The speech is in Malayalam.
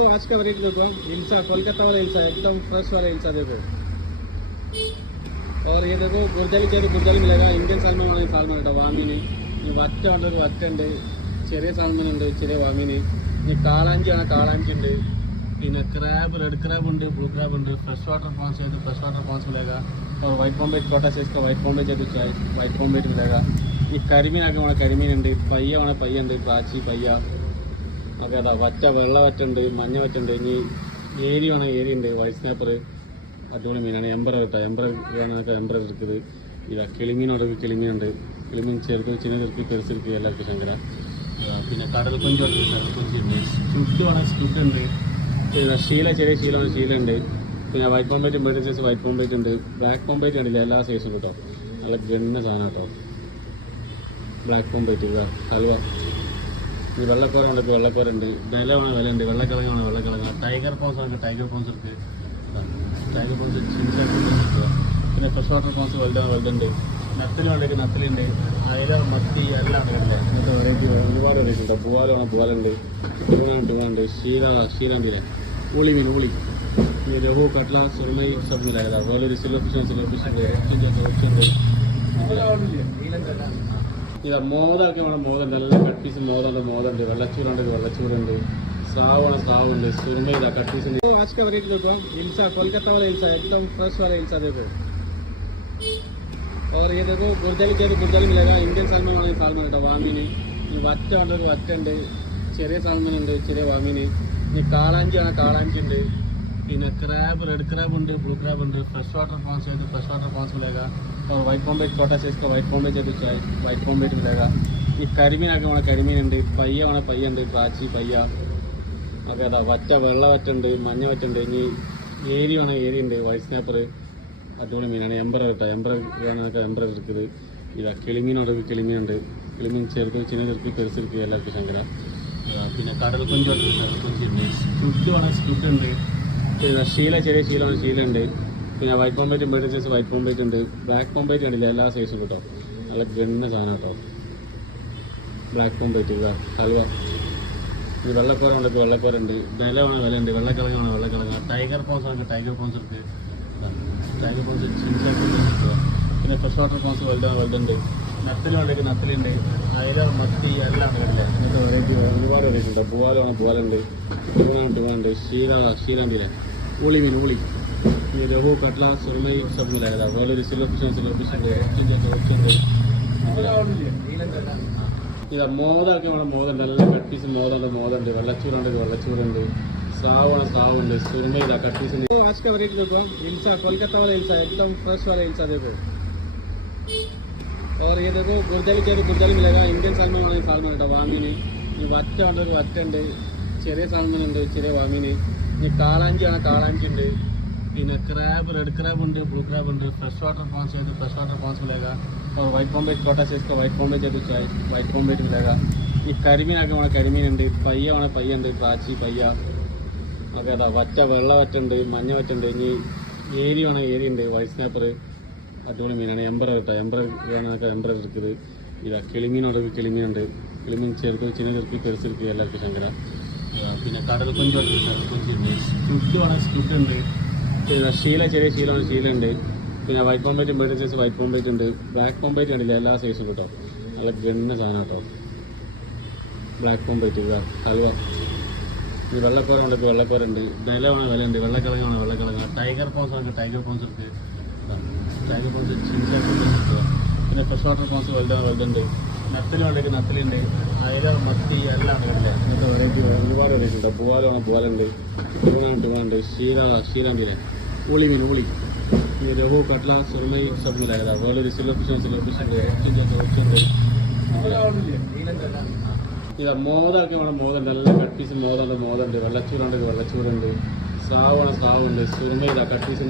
तो आज का रेट देखो, हिलसा कोलकाता वाला हिलसा एकदम फ्रेश वाला हिलसा देखो। और ये देखो गुर्जाली चाहिए तो गुर्जाली मिलेगा। इंडियन सालमन वाली सालमन है वामीनी वच्च वच्चुंड ചെറിയ സാൽമൺ ഉണ്ട് ചെറിയ വാമീന് കാളാഞ്ചിയാണ് കാളാഞ്ചി ഉണ്ട് പിന്നെ क्रैब रेड क्रैब ഉണ്ട് ब्लू क्रैब ഉണ്ട് फ्रेश वाटर प्रॉन्स है तो फ्रेश वाटर प्रॉन्स मिलेगा और वाइट पॉम्बेट छोटा साइज का वाइट पॉम्बेट है तो वाइट पॉम्बेट मिलेगा ഈ കരിമീനൊക്കെ വേണം കരിമീനുണ്ട് പയ്യ വേണം പയ്യ ഉണ്ട് കാച്ചി പയ്യ ഓക്കെ അതാ വറ്റ വെള്ള വറ്റ ഉണ്ട് മഞ്ഞ വറ്റ ഉണ്ട് ഇനി ഏരി വേണം ഏരി ഉണ്ട് വൈറ്റ് സ്നാപ്പർ അടിപൊളി മീനാണ് എംബർ കേട്ടോ എംബർ വേണമെന്നൊക്കെ എംബർ എടുക്കുന്നത് ഇതാ കിളിമീനോടൊക്കെ കിളിമീനുണ്ട് കിളിമീൻ ചെറുത് ചിന്നതിർക്ക് പെരുസിർക്ക് എല്ലാവർക്കും ശങ്കര പിന്നെ കടൽ കൊഞ്ചുണ്ട് കടൽ കൊഞ്ചുണ്ട് സ്ക്വിഡ് വേണം സ്ക്വിഡ് ഉണ്ട് പിന്നെ ശീല ചെറിയ ശീലമാണ് ശീല ഉണ്ട് പിന്നെ വൈറ്റ് പോംബേറ്റും ബേഡ് സൈസ് വൈറ്റ് പോംബേറ്റ് ഉണ്ട് ബ്ലാക്ക് പോംബേറ്റ് കണ്ടില്ല എല്ലാ സൈസും കേട്ടോ നല്ല ഗണ്ണ സാധനം കേട്ടോ ബ്ലാക്ക് പോംബേറ്റ് ഇതാ ഹൽവ ഇത് വെള്ളക്കോറുണ്ട് വെള്ളക്കോറുണ്ട് വില വേണം വില ഉണ്ട് വെള്ളക്കിഴങ്ങ് വേണം വെള്ളക്കിഴങ്ങ് ടൈഗർ പ്രോൺസ് ആണെങ്കിൽ ടൈഗർ പ്രോൺസ് എടുക്കുക ടൈഗർ പ്രോൺസ് ചിൻസാക്കുക പിന്നെ ഫ്രഷ് വാട്ടർ പ്രോൺസ് വലുതുണ്ട് നത്തലുണ്ടെങ്കിൽ നത്തലുണ്ട് അയല മത്തി എല്ലാം ഉണ്ട് ഇങ്ങനത്തെ വെറൈറ്റി ഒരുപാട് വെറൈറ്റി ഉണ്ട് പൂവാല വേണം പൂവാലുണ്ട് ടൂണുണ്ട് शीला है ऊली मीन ऊली ये रोहू कटला सुरमई सब मिला है रोल सिल्वर फिश ഇത് മോതൊക്കെ വേണം മോത നല്ല കട്ട് പീസ് മോതുണ്ട് മോതുണ്ട് വെള്ളച്ചൂറുണ്ടെങ്കിൽ വെള്ളച്ചൂറുണ്ട് സാവാണ് സാവുണ്ട് സുരമ ഇതാ कट पीस आज का रेट देखो हिलसा कोलकाता वाला हिलसा एकदम फ्रेश वाला हिलसा देखो और ये देखो गुर्जाली चाहिए तो गुर्जाली मिलेगा इंडियन सालमन वाली सालमन है वामीന് വറ്റ ഉണ്ട് വറ്റ ഉണ്ട് ചെറിയ സാൽമൺ ഉണ്ട് ചെറിയ വാമീന് കാളാഞ്ചിയാണ് കാളാഞ്ചി ഉണ്ട് പിന്നെ क्रैब रेड क्रैब ഉണ്ട് ब्लू क्रैब ഉണ്ട് फ्रेश वाटर प्रॉन्स है तो फ्रेश वाटर प्रॉन्स मिलेगा और वाइट पॉम्बेट छोटा साइज का वाइट पॉम्बेट है तो वाइट पॉम्बेट मिलेगा ഈ കരിമീനൊക്കെ വേണം കരിമീനുണ്ട് പയ്യ വേണം പയ്യ ഉണ്ട് കാച്ചി പയ്യ ഓക്കെ അതാ വറ്റ വെള്ള വറ്റ ഉണ്ട് മഞ്ഞ വറ്റ ഉണ്ട് ഇനി ഏരി വേണം ഏരി ഉണ്ട് വൈറ്റ് സ്നാപ്പർ അടിപൊളി മീനാണ് എംബർ കേട്ടോ എംബർ വേണമെന്നൊക്കെ എംബർ എടുക്കുന്നത് ഇതാ കിളിമീനോടൊക്കെ കിളിമീനുണ്ട് കിളിമീൻ ചെറുത് ചിന്നതിർക്ക് പെരുസിർക്ക് എല്ലാവർക്കും ശങ്കര പിന്നെ കടൽ കൊഞ്ചുണ്ട് കടൽ കൊഞ്ചുണ്ട് സ്ക്വിഡ് വേണം സ്ക്വിഡ് ഉണ്ട് പിന്നെ ശീല ചെറിയ ശീലമാണ് ശീല ഉണ്ട് പിന്നെ വൈറ്റ് പോംബേറ്റും ബേഡ് സൈസ് വൈറ്റ് പോംബേറ്റ് ഉണ്ട് ബ്ലാക്ക് പോംബേറ്റ് കണ്ടില്ല എല്ലാ സൈസും കേട്ടോ നല്ല ഗണ്ണ സാധനം കേട്ടോ ബ്ലാക്ക് പോംബേറ്റ് ഇതാ ഹൽവ ഇത് വെള്ളക്കോറുണ്ട് വെള്ളക്കോറുണ്ട് വില വേണം വില ഉണ്ട് വെള്ളക്കിഴങ്ങ് വേണം വെള്ളക്കിഴങ്ങ് ടൈഗർ പ്രോൺസ് ആണെങ്കിൽ ടൈഗർ പ്രോൺസ് എടുക്കുക ടൈഗർ പ്രോൺസ് ചിൻസാക്കുക പിന്നെ ഫ്രഷ് വാട്ടർ പ്രോൺസ് വലുതുണ്ട് നത്തലുണ്ടെങ്കിൽ നത്തലുണ്ട് അയല മത്തി എല്ലാം ഉണ്ട് ഇങ്ങനത്തെ വെറൈറ്റി ഒരുപാട് വെറൈറ്റി ഉണ്ട് പൂവാല വേണം പൂവാലുണ്ട് ടൂണുണ്ട് शीला है ऊली मीन ऊली ये रोहू कटला सुरमई सब मिला है रोल सिल्वर फिश ഉണ്ട് ഇത് മോതൊക്കെ വേണം മോതുണ്ട് നല്ല കട്ട് പീസ് മോതുണ്ട് വെള്ളച്ചൂറുണ്ടെങ്കിൽ വെള്ളച്ചൂറുണ്ട് സാവാണ് സാവുണ്ട് സുരമ ഇതാ कट पीस आज का रेट देखो हिलसा कोलकाता वाला हिलसा एकदम फ्रेश वाला हिलसा देखो और ये देखो गुर्जाली चाहिए तो गुर्जाली मिलेगा इंडियन सालमन वाली सालमन है वामीന് വറ്റ ഉണ്ട് വറ്റ ഉണ്ട് ചെറിയ സാൽമൺ ഉണ്ട് ചെറിയ വാമീന് കാളാഞ്ചിയാണ് കാളാഞ്ചി ഉണ്ട് പിന്നെ क्रैब रेड क्रैब ഉണ്ട് ब्लू क्रैब ഉണ്ട് फ्रेश वाटर प्रॉन्स है तो फ्रेश वाटर प्रॉन्स मिलेगा और वाइट पॉम्बेट छोटा साइज का वाइट पॉम्बेट है तो वाइट पॉम्बेट मिलेगा ഈ കരിമീനൊക്കെ വേണം കരിമീനുണ്ട് പയ്യ വേണം പയ്യ ഉണ്ട് കാച്ചി പയ്യ ഓക്കെ അതാ വറ്റ വെള്ള വറ്റ ഉണ്ട് മഞ്ഞ വറ്റ ഉണ്ട് ഇനി ഏരി വേണം ഏരി ഉണ്ട് വൈറ്റ് സ്നാപ്പർ അടിപൊളി മീനാണ് എംബർ കേട്ടോ എംബർ വേണമെന്നൊക്കെ എംബർ എടുക്കുന്നത് ഇതാ കിളിമീനോടൊക്കെ കിളിമീനുണ്ട് കിളിമീൻ ചെറുത് ചിന്നതിർക്ക് പെരുസിർക്ക് എല്ലാവർക്കും ശങ്കര പിന്നെ കടൽ കൊഞ്ചുണ്ട് കടൽ കൊഞ്ചുണ്ട് സ്ക്വിഡ് വേണം സ്ക്വിഡ് ഉണ്ട് പിന്നെ ശീല ചെറിയ ശീലമാണ് ശീല ഉണ്ട് പിന്നെ വൈറ്റ് പോംബേറ്റും ബേഡ് സൈസ് വൈറ്റ് പോംബേറ്റ് ഉണ്ട് ബ്ലാക്ക് പോംബേറ്റ് കണ്ടില്ല എല്ലാ സൈസും കേട്ടോ നല്ല ഗണ്ണ സാധനം കേട്ടോ ബ്ലാക്ക് പോംബേറ്റ് ഇതാ ഹൽവ ഇത് വെള്ളക്കോറുണ്ട് വെള്ളക്കോറുണ്ട് വില വേണം വില ഉണ്ട് വെള്ളക്കിഴങ്ങ് വേണം വെള്ളക്കിഴങ്ങ് ടൈഗർ പ്രോൺസ് ആണെങ്കിൽ ടൈഗർ പ്രോൺസ് എടുക്കുക ടൈഗർ പ്രോൺസ് ചിൻസാക്കുക പിന്നെ ഫ്രഷ് വാട്ടർ പ്രോൺസ് വലുതുണ്ട് നത്തലുണ്ടെങ്കിൽ നത്തലുണ്ട് അയല മത്തി എല്ലാം ഉണ്ട് ഇങ്ങനത്തെ വെറൈറ്റി ഒരുപാട് വെറൈറ്റി ഉണ്ട് പൂവാല വേണം പൂവാലുണ്ട് ടൂണുണ്ട് शीला है ऊली मीन ऊली ये रोहू कटला सुरमई सब मिला है रोल सिल्वर फिश ഉണ്ട് ഇത് മോതൊക്കെ വേണം മോതുണ്ട് നല്ല കട്ട് പീസ് മോതുണ്ട് വെള്ളച്ചൂറുണ്ടെങ്കിൽ വെള്ളച്ചൂറുണ്ട് സാവാണ് സാവുണ്ട് സുരമ ഇതാ कट पीस